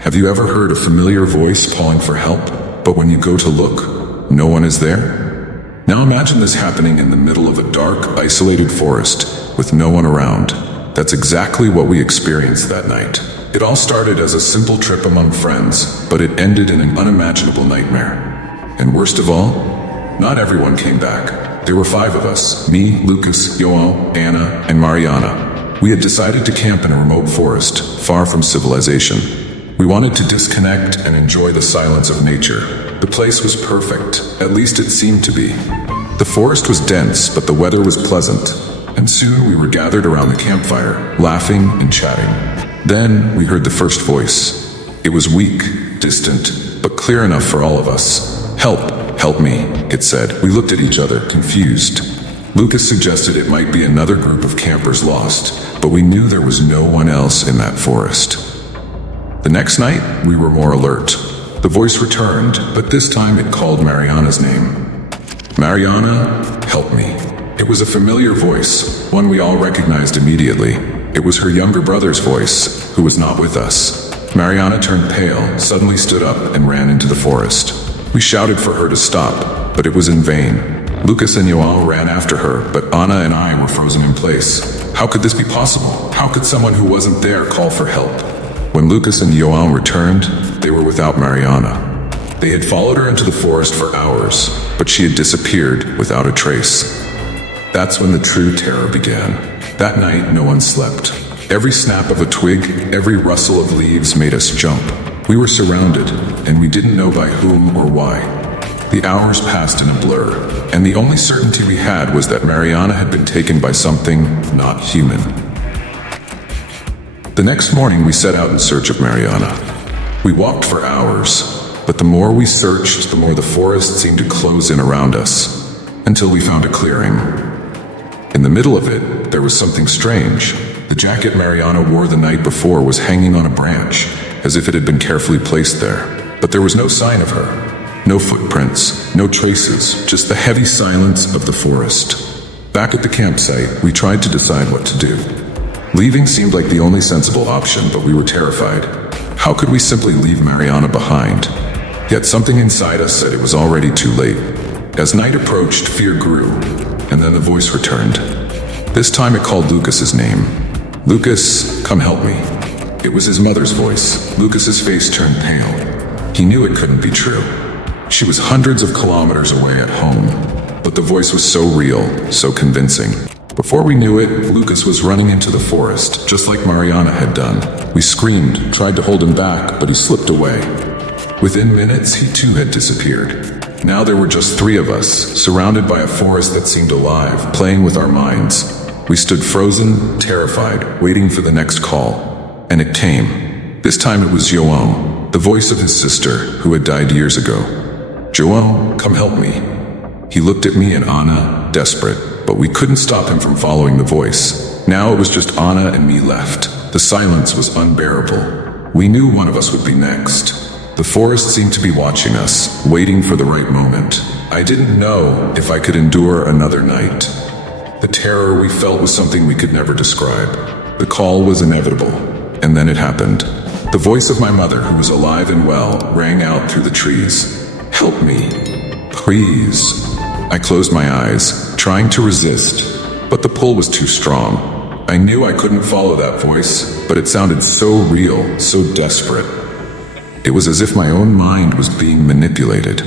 Have you ever heard a familiar voice calling for help, but when you go to look, no one is there? Now imagine this happening in the middle of a dark, isolated forest with no one around. That's exactly what we experienced that night. It all started as a simple trip among friends, but it ended in an unimaginable nightmare. And worst of all, not everyone came back. There were 5 of us: me, Lucas, João, Anna, and Mariana. We had decided to camp in a remote forest, far from civilization. We wanted to disconnect and enjoy the silence of nature. The place was perfect, at least it seemed to be. The forest was dense, but the weather was pleasant, and soon we were gathered around the campfire, laughing and chatting. Then we heard the first voice. It was weak, distant, but clear enough for all of us. Help me, it said. We looked at each other, confused. Lucas suggested it might be another group of campers lost, but we knew there was no one else in that forest. The next night, we were more alert. The voice returned, but this time it called Mariana's name. Mariana, help me. It was a familiar voice, one we all recognized immediately. It was her younger brother's voice, who was not with us. Mariana turned pale, suddenly stood up, and ran into the forest. We shouted for her to stop, but it was in vain. Lucas and João ran after her, but Anna and I were frozen in place. How could this be possible? How could someone who wasn't there call for help? When Lucas and João returned, they were without Mariana. They had followed her into the forest for hours, but she had disappeared without a trace. That's when the true terror began. That night, no one slept. Every snap of a twig, every rustle of leaves made us jump. We were surrounded, and we didn't know by whom or why. The hours passed in a blur, and the only certainty we had was that Mariana had been taken by something not human. The next morning, we set out in search of Mariana. We walked for hours, but the more we searched, the more the forest seemed to close in around us, until we found a clearing. In the middle of it, there was something strange. The jacket Mariana wore the night before was hanging on a branch, as if it had been carefully placed there. But there was no sign of her. No footprints, no traces, just the heavy silence of the forest. Back at the campsite, we tried to decide what to do. Leaving seemed like the only sensible option, but we were terrified. How could we simply leave Mariana behind? Yet something inside us said it was already too late. As night approached, fear grew, and then the voice returned. This time it called Lucas's name. Lucas, come help me. It was his mother's voice. Lucas's face turned pale. He knew it couldn't be true. She was hundreds of kilometers away at home, but the voice was so real, so convincing. Before we knew it, Lucas was running into the forest, just like Mariana had done. We screamed, tried to hold him back, but he slipped away. Within minutes, he too had disappeared. Now there were just 3 of us, surrounded by a forest that seemed alive, playing with our minds. We stood frozen, terrified, waiting for the next call. And it came. This time it was João, the voice of his sister, who had died years ago. João, come help me. He looked at me and Anna, desperate, but we couldn't stop him from following the voice. Now it was just Anna and me left. The silence was unbearable. We knew one of us would be next. The forest seemed to be watching us, waiting for the right moment. I didn't know if I could endure another night. The terror we felt was something we could never describe. The call was inevitable, and then it happened. The voice of my mother, who was alive and well, rang out through the trees. Help me, please. I closed my eyes, trying to resist, but the pull was too strong. I knew I couldn't follow that voice, but it sounded so real, so desperate. It was as if my own mind was being manipulated.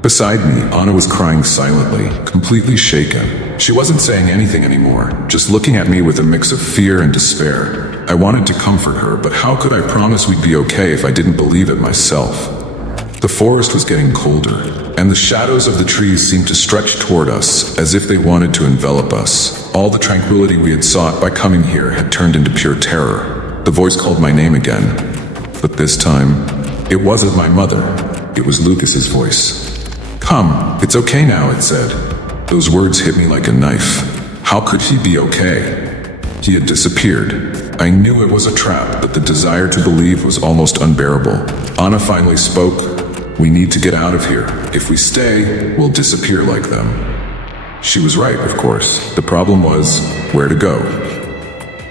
Beside me, Anna was crying silently, completely shaken. She wasn't saying anything anymore, just looking at me with a mix of fear and despair. I wanted to comfort her, but how could I promise we'd be okay if I didn't believe it myself? The forest was getting colder, and the shadows of the trees seemed to stretch toward us, as if they wanted to envelop us. All the tranquility we had sought by coming here had turned into pure terror. The voice called my name again, but this time, it wasn't my mother. It was Lucas's voice. Come, it's okay now, it said. Those words hit me like a knife. How could he be okay? He had disappeared. I knew it was a trap, but the desire to believe was almost unbearable. Anna finally spoke. We need to get out of here. If we stay, we'll disappear like them. She was right, of course. The problem was where to go.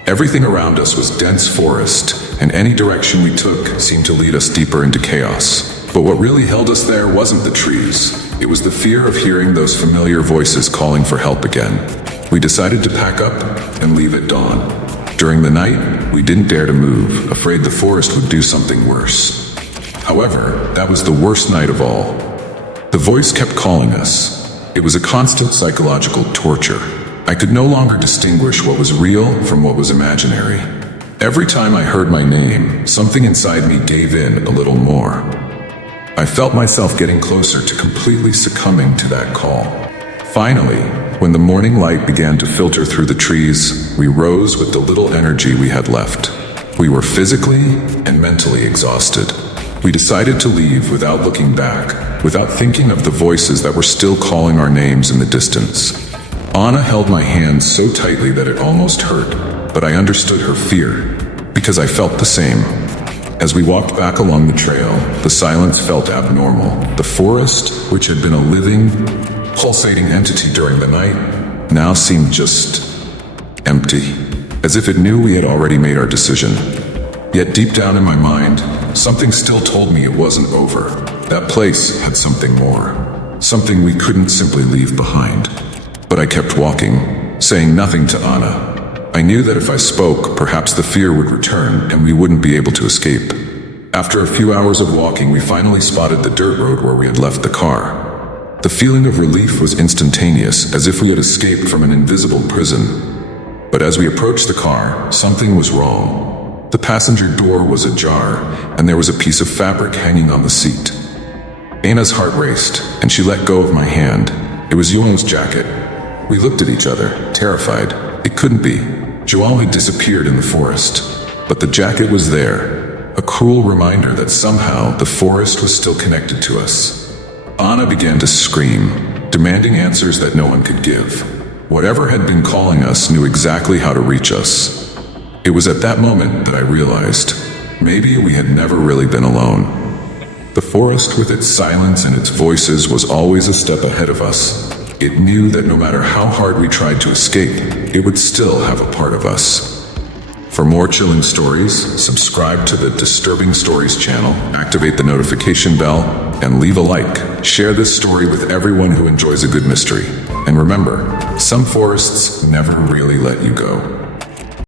Everything around us was dense forest, and any direction we took seemed to lead us deeper into chaos. But what really held us there wasn't the trees. It was the fear of hearing those familiar voices calling for help again. We decided to pack up and leave at dawn. During the night, we didn't dare to move, afraid the forest would do something worse. However, that was the worst night of all. The voice kept calling us. It was a constant psychological torture. I could no longer distinguish what was real from what was imaginary. Every time I heard my name, something inside me gave in a little more. I felt myself getting closer to completely succumbing to that call. Finally, when the morning light began to filter through the trees, we rose with the little energy we had left. We were physically and mentally exhausted. We decided to leave without looking back, without thinking of the voices that were still calling our names in the distance. Anna held my hand so tightly that it almost hurt, but I understood her fear, because I felt the same. As we walked back along the trail, the silence felt abnormal. The forest, which had been a living, pulsating entity during the night, now seemed just empty, as if it knew we had already made our decision. Yet deep down in my mind, something still told me it wasn't over. That place had something more, something we couldn't simply leave behind. But I kept walking, saying nothing to Anna. I knew that if I spoke, perhaps the fear would return and we wouldn't be able to escape. After a few hours of walking, we finally spotted the dirt road where we had left the car. The feeling of relief was instantaneous, as if we had escaped from an invisible prison. But as we approached the car, something was wrong. The passenger door was ajar, and there was a piece of fabric hanging on the seat. Anna's heart raced, and she let go of my hand. It was Joel's jacket. We looked at each other, terrified. It couldn't be. Joel had disappeared in the forest. But the jacket was there, a cruel reminder that somehow the forest was still connected to us. Anna began to scream, demanding answers that no one could give. Whatever had been calling us knew exactly how to reach us. It was at that moment that I realized, maybe we had never really been alone. The forest with its silence and its voices was always a step ahead of us. It knew that no matter how hard we tried to escape, it would still have a part of us. For more chilling stories, subscribe to the Disturbing Stories channel, activate the notification bell, and leave a like. Share this story with everyone who enjoys a good mystery. And remember, some forests never really let you go.